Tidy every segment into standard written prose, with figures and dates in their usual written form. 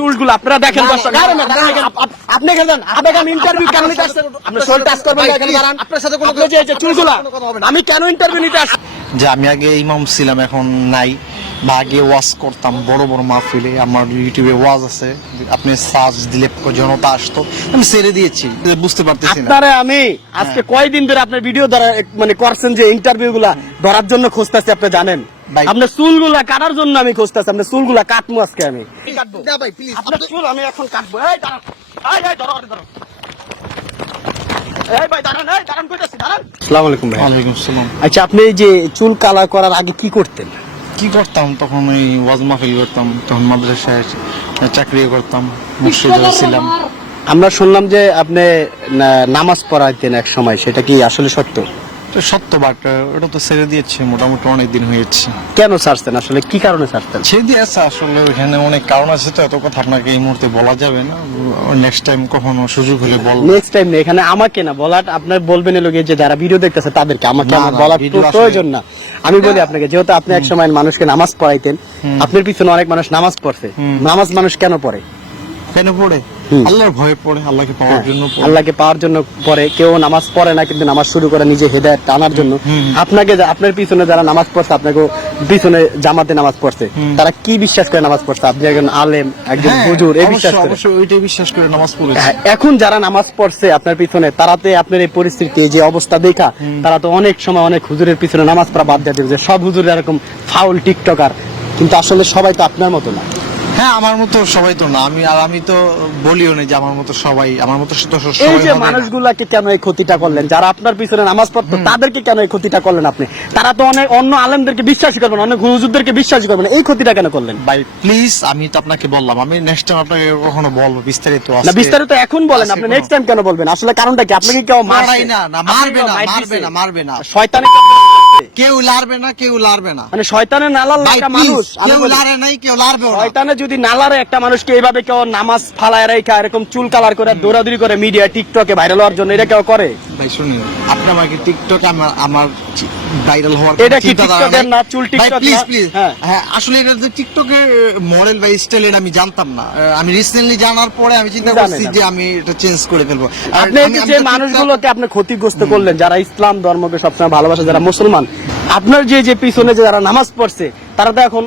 চুলগুলো আপনারা দেখেন দর্শক, আপনি গেলেন আমি ইন্টারভিউ কেন নিতে আসছেন? আপনি শোল টাচ করবেন না, এখানে দাঁড়ান। আপনার সাথে কোনো যে চুলগুলো আমি কেন ইন্টারভিউ নিতে আসছি? যে আমি আগে ইমাম ছিলাম, এখন নাই, বা আগে ওয়াজ করতাম বড় বড় মাহফিলে, আমার ইউটিউবে ওয়াজ আছে, আপনি সার্চ দিলে জনতা আসতো, আমি ছেড়ে দিয়েছি, বুঝতে পারতেছি না। আপনারা আমি আজকে কয়দিন ধরে আপনার ভিডিও ধরা মানে করছেন যে ইন্টারভিউ গুলা ধরার জন্য খুঁজতেছি, আপনি জানেন আপনার চুলগুলা কাটার জন্য আমি খুঁজতেছি, আপনার চুলগুলা কাটবো আজকে আমি আপনার চুল আমি এখন কাটবো। এই দাঁড়ান, এই ধরো ধরো, এই ভাই দাঁড়ান, এই দাঁড়ান, কইতাছি দাঁড়ান। আসসালামু আলাইকুম ভাই। ওয়ালাইকুম আসসালাম। আচ্ছা, আপনি এই যে চুল কালার করার আগে কি করতেন? কি করতাম তখন? ওই ওয়াজ মাহফিল করতাম, তখন মাদ্রাসায় চাকরি করতাম, মুর্শিদে ছিলাম। আমরা শুনলাম যে আপনি নামাজ পড়াইতেন এক সময়, সেটা কি আসলে সত্য? তো সত্য, বাট ওটা তো ছেড়ে দিয়েছে, মোটামুটি অনেক দিন হয়েছে। কেন ছাড়তেন, আসলে কি কারণে ছাড়তেন? ছেড়ে দিয়েছে আসলে, ওখানে অনেক কারণ আছে, তো এত কথা আপনাকে এই মুহূর্তে বলা যাবে না, নেক্সট টাইম কখনো সুযোগ হলে বলবো। নেক্সট টাইম এখানে আমাকে না বলার, আপনার বলবেন এর লগে যে যারা ভিডিও দেখতেছে তাদেরকে, আমাকে না, আমার না, বলার ভিডিও প্রয়োজন না। আমি বলি আপনাকে, যেহেতু আপনি এক সময় মানুষকে নামাজ পড়াইতেন, আপনার পিছনে অনেক মানুষ নামাজ পড়ছে, নামাজ মানুষ কেন পড়ে? কেন পড়ে? আল্লাহর ভয়ে পড়ে, আল্লাহকে পাওয়ার জন্য পড়ে। আল্লাহকে পাওয়ার জন্য পড়ে। কেউ নামাজ পড়ে না, কিন্তু নামাজ শুরু করে নিজে হেদায়েত টানার জন্য। আপনাকে আপনার পিছনে যারা নামাজ পড়ছে, আপনাকে পিছনে জামাতে নামাজ পড়ছে, তারা কি বিশ্বাস করে নামাজ পড়ছে? আপনি একজন আলেম, একজন হুজুর, এই বিশ্বাস করে, অবশ্যই ওইটাই বিশ্বাস করে নামাজ পড়েছে। এখন যারা নামাজ পড়ছে আপনার পিছনে, তারাতে আপনার এই পরিস্থিতি, এই যে অবস্থা দেখা, তারা তো অনেক সময় অনেক হুজুরের পিছনে নামাজ পড়া বাদ দিয়ে দেবে, যে সব হুজুর এরকম ফাউল টিকটকার, কিন্তু আসলে সবাই তো আপনার মতো না। হ্যাঁ, আমার মতো সবাই তো না, আমি তো বলিও না যে আমার মতো সবাই, আমার মতো এই যে মানুষগুলাকে কেন এই ক্ষতিটা করলেন, যারা আপনার পিছনে নামাজ পড়তো তাদেরকে কেন এই ক্ষতিটা করলেন আপনি? তারা তো অনেক অন্য আলেমদেরকে বিশ্বাসই করবেন, অনেক হুজুরদেরকে বিশ্বাসই করবেন, এই ক্ষতিটা কেন করলেন? ভাই প্লিজ, আমি তো আপনাকে বললাম, আমি নেক্সট টাইম আপনাকে কখনো বলবো বিস্তারিত। না, বিস্তারিত এখন বলেন, আপনি নেক্সট টাইম কেন বলবেন? আসলে কারণটা কি? আপনাকে কেউ মারছে না? মারবে না, শয়তানে কেউ লারবে না, কেউ লারবে না, মানে শয়তানে নালাল একটা মানুষ, কেউ লারে নাই, কেউ লারবে না। শয়তানে যদি নালারে একটা মানুষকে এইভাবে কেউ নামাজ ফালায় রেখা এরকম চুল কালার করে দৌড়াদৌড়ি করে মিডিয়া টিকটকে ভাইরাল হওয়ার জন্য, এটা কেউ করে? ভাই শুনুন, আপনি আমাকে টিকটক আমার ভাইরাল হওয়ার এটা কি টিকটকের না, চুল টিকটক? প্লিজ হ্যাঁ, আসলে এটা যে টিকটকের মডেল বা স্টাইল, এটা আমি জানতাম না। আমি রিসেন্টলি জানার পরে আমি চিন্তা করছি যে আমি এটা চেঞ্জ করে ফেলবো। আপনি যে মানুষগুলোকে আপনি ক্ষতিগ্রস্ত করলেন, যারা ইসলাম ধর্মকে সবসময় ভালোবাসে, যারা মুসলমান, আপনার যে পিছনে যে যারা নামাজ পড়ছে, তারা তো এখন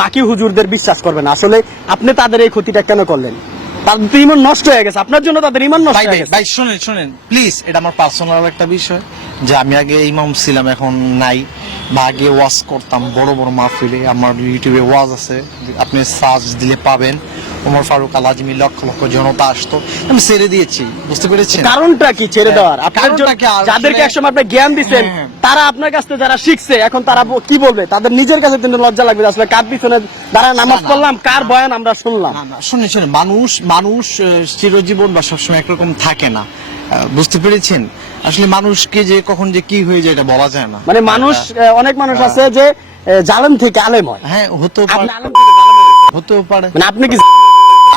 বাকি হুজুরদের বিশ্বাস করবে না। আসলে আপনি তাদের এই ক্ষতিটা কেন করলেন? তাদের তো ঈমান নষ্ট হয়ে গেছে, আপনার জন্য তাদের ঈমান নষ্ট হয়ে গেছে। ভাই শুনেন প্লিজ, এটা আমার পার্সোনাল একটা বিষয়, যে আমি আগে ইমাম ছিলাম, এখন নাই, বা আগে ওয়াজ করতাম বড় বড় মাহফিলে, আমার ইউটিউবে ওয়াজ আছে, আপনি সার্চ দিলে পাবেন, ওমর ফারুক, আল আজমি, লক্ষ লক্ষ জনতা আসতো, আমি ছেড়ে দিয়েছি, বুঝতে পেরেছেন? কারণটা কি ছেড়ে দেওয়ার? আপনার যাদেরকে একসময় আপনি জ্ঞান দিচ্ছেন, তারা আপনার কাছ থেকে যারা শিখছে, এখন তারা কি বলবে? তাদের নিজের কাছে কিন্তু লজ্জা লাগবে, আসলে কার পিছনে যারা নামাজ পড়লাম, কার বয়ান আমরা শুনলাম। শুনে মানুষ চিরজীবন বা সবসময় একরকম থাকে না, বুঝতে পেরেছেন? আসলে মানুষকে যে কখন যে কি হয়ে যায় এটা বলা যায় না। মানে মানুষ, অনেক মানুষ আছে যে জালেম থেকে আলেম হয়। হ্যাঁ, হতেও পারে। মানে আপনি কি?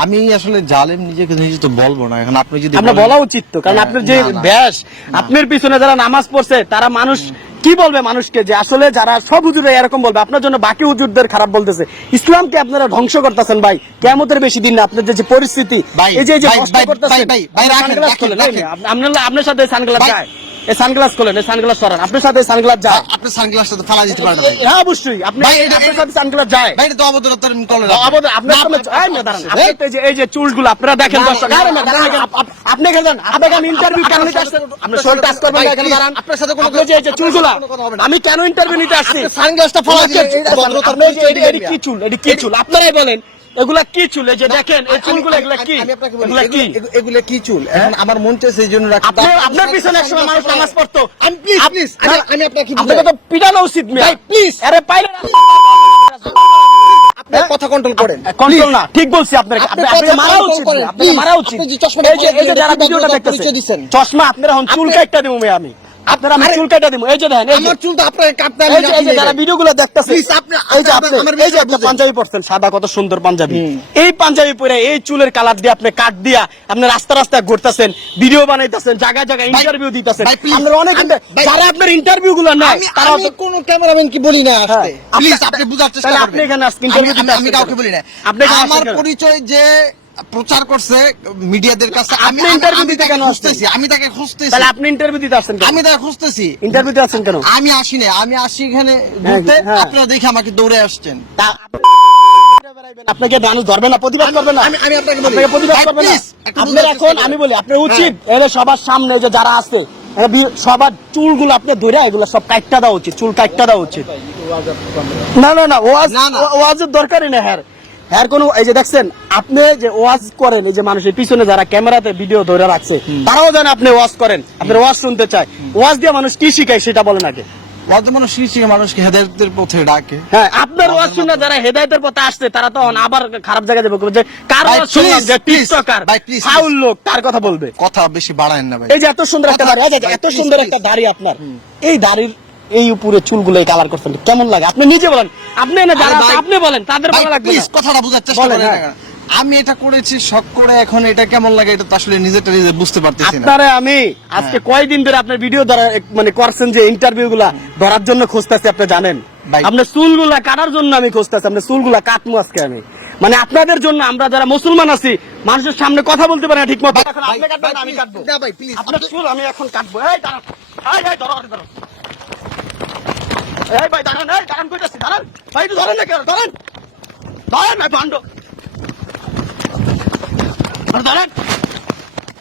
আমি আসলে জালেম নিজে তো বলবো না, এখন আপনি যদি আপনার বলা উচিত তো, কারণ আপনার যে ব্যাস, আপনার পিছনে যারা নামাজ পড়ছে, তারা মানুষ কি বলবে মানুষকে? যে আসলে যারা সব হুজুরে এরকম বলবে, আপনার জন্য বাকি হুজুরদের খারাপ বলতেছে। ইসলামকে আপনারা ধ্বংস করতেছেন ভাই, কিয়ামতের বেশি দিন না। আপনার যে পরিস্থিতি, এই যে কষ্ট করতেছেন, আপনার সাথে সানগ্লাস যায়, এই সানগ্লাস খোলেন, এই সানগ্লাস সরান, আপনার সাথে সানগ্লাস যায়, আপনি সানগ্লাসটা ফালা দিতে পারেন? হ্যাঁ অবশ্যই, আপনার সাথে সানগ্লাস যায়। ভাই এটা তো অবদরতার কলেন, এই যে চুলগুলো আপনারা দেখেন দর্শক, আপনি গেলেন আমি ইন্টারভিউ কেন নিতে আসছেন? আপনি শোল টাচ করবেন না, এখানে দাঁড়ান। আপনার সাথে কোনো যে চুলগুলো আমি কেন ইন্টারভিউ নিতে আসছি? সানগ্লাসটা ফালা দিতে, এটি কি চুল? এটি কি চুল? আপনারাই বলেন, এগুলা কি চুল? এই যে দেখেন এই চুলগুলো, এগুলা কি? এগুলা কি চুল? এখন আমার মন চাইছে এই জন্য রাখতে। আপনার পিছনে একসময় মানুষ নামাজ পড়তো, প্লিজ আমি আপনাকে আপনাকে তো পিটানো উচিত মিয়া, প্লিজ। আরে পাইলে আপনি কথা কন্ট্রোল করেন, কন্ট্রোল না, ঠিক বলছি আপনাকে, আপনাকে মারা উচিত, আপনাকে মারা উচিত। এই যে যারা ভিডিওটা দেখতেছেন, চশমা আপনারা এখন চুল কাটটা দেবো আমি, আপনারা আমি চুল কাটা দিব, এই যে দেখেন, এই যে আমার চুল তো আপনাকে কাটতে আমি এই যে- এই যে যারা ভিডিওগুলো দেখতেছে, Please, আপনি- এই যে আপনি আপনি আমার এই যে একটা বিষয়টা পাঞ্জাবি পরছেন, সাদা কত সুন্দর পাঞ্জাবি, এই পাঞ্জাবি পরে এই চুলের কালার দিয়ে আপনি কাট দিয়া আপনি রাস্তা রাস্তায় ঘুরতেছেন, ভিডিও বানাইতেছেন, জায়গায় জায়গায় ইন্টারভিউ দিতেছেন, ভাই, please, আপনারা অনেক ভাই, যারা আপনার ইন্টারভিউ গুলো নেয় তারা আমি কোনো ক্যামেরাম্যান কি বলি না আসতে হ্যাঁ, প্লিজ আপনি বুঝার চেষ্টা তাহলে করবেন আপনি এখানে আজকে interview দিতে আমি আসছেন কাউকে কেন? বলি না আপনি এখানে আমার আসছেন কেন? পরিচয় যে প্রচার করছে মিডিয়াদের কাছে আপনি interview আমি দিতে তাকে কেন আসছেন? খুঁজতেছি আমি তাকে খুঁজতেছি তাহলে আপনি ইন্টারভিউ দিতে আসছেন কেন? আমি তাকে খুঁজতেছি ইন্টারভিউ দিতে আসছেন কেন? আমি আসি না আমি আসি এখানে ঘুরতে হ্যাঁ। আপনারা দেখে আমাকে দৌড়ে আসছেন তা- আপনাকে মানুষ ধরবে না, প্রতিবাদ করবে না? আমি আপনাকে বলি আপনাকে প্রতিবাদ ভাই, করবে না? please, একটু আপনার বুঝার এখন চেষ্টা আমি করেন। বলি আপনার উচিত এরা সবার সামনে যে যারা আছে এরা সবার চুলগুলো আপনি ধরে এগুলো সব কাটটা দেওয়া উচিত, চুল কাটটা দেওয়া উচিত। না না না ওয়াজ না, না। ওয়াজের দরকারই না। হ্যার কোনো এই যে দেখছেন আপনি যে ওয়াজ করেন, এই যে মানুষের পিছনে যারা ক্যামেরাতে ভিডিও ধরে রাখছে তারাও জানে আপনি ওয়াজ করেন, আপনার ওয়াজ শুনতে চায়। ওয়াজ দিয়ে মানুষ কি শিখায় সেটা বলেন আগে। বর্তমানে শিশির মানুষকে হেদায়েতের পথে ডাকে হ্যাঁ, আপনার ওয়াজ শুনে যারা হেদায়েতের পথে আসছে তারা তখন আবার খারাপ জায়গায় যাবে, বলবে যে কার ভাই, ওয়াজ শুনলাম please, যে please, টিকটকার ভাই, please, ফাউল লোক তার কথা বলবে। কথা বেশি বাড়ায়েন না ভাই এই যে এত সুন্দর একটা দাড়ি, আচ্ছা, ভাই, এত please, সুন্দর please. একটা দাড়ি আপনার, এই দাড়ির এই উপরে চুলগুলো কালার করছেন কেমন লাগে? আপনি নিজে বলেন, আপনি না যারা আরে আছে ভাই, আপনি বলেন, তাদের ভাই, ভালো লাগবে please, না। কথাটা বোঝার চেষ্টা বলেন, করেন হ্যাঁ। আমি এটা করেছি শখ করে, এখন এটা কেমন লাগে এটা তো আসলে নিজেটা নিজে বুঝতে পারতেছি না আপনারে আমি আজকে কয়দিন ধরে আপনার ভিডিও ধরা মানে করছেন যে ইন্টারভিউ গুলা ধরার জন্য খুঁজতেছি, আপনি জানেন ভাই। আপনার চুলগুলা কাটার জন্য আমি খুঁজতেছি, আপনার চুলগুলা কাটবো আজকে আমি, মানে আপনাদের জন্য আমরা যারা মুসলমান আছি মানুষের সামনে কথা বলতে পারি না ঠিক মতো, এখন আপনি কাটবেন না আমি কাটবো, না ভাই প্লিজ আপনার চুল আমি এখন কাটবো। এই দাঁড়ান, এই ধরো, আরে ধরো, এই ভাই দাঁড়ান, এই দাঁড়ান কইতাছি, দাঁড়ান ভাই, একটু ধরেন না কেন, ধরেন ধরেন ভাই ভান্ড, দাঁড়ান